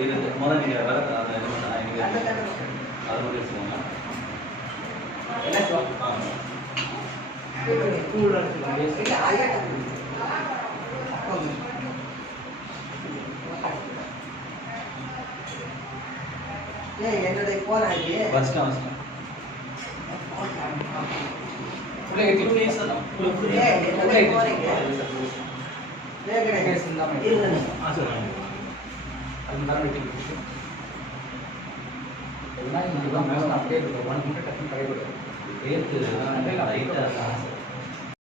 இருக்கு முதல்ல நீங்கள் வர அந்த இது பண்ண நீங்கள் அந்த தடவை. அது மட்டும் வச்சுக்கோங்க ஆ இல்ல, ஐயா கிட்ட. போங்க. ஏய், என்னுடைய போன் இருந்தாலும் வெட்டிங் விஷயம். இதெல்லாம் இதுதான் மேலே அப்படியே ஒன் மினிட் டக்குன்னு கடைபிடிக்கும் ஏற்று லைட்டாக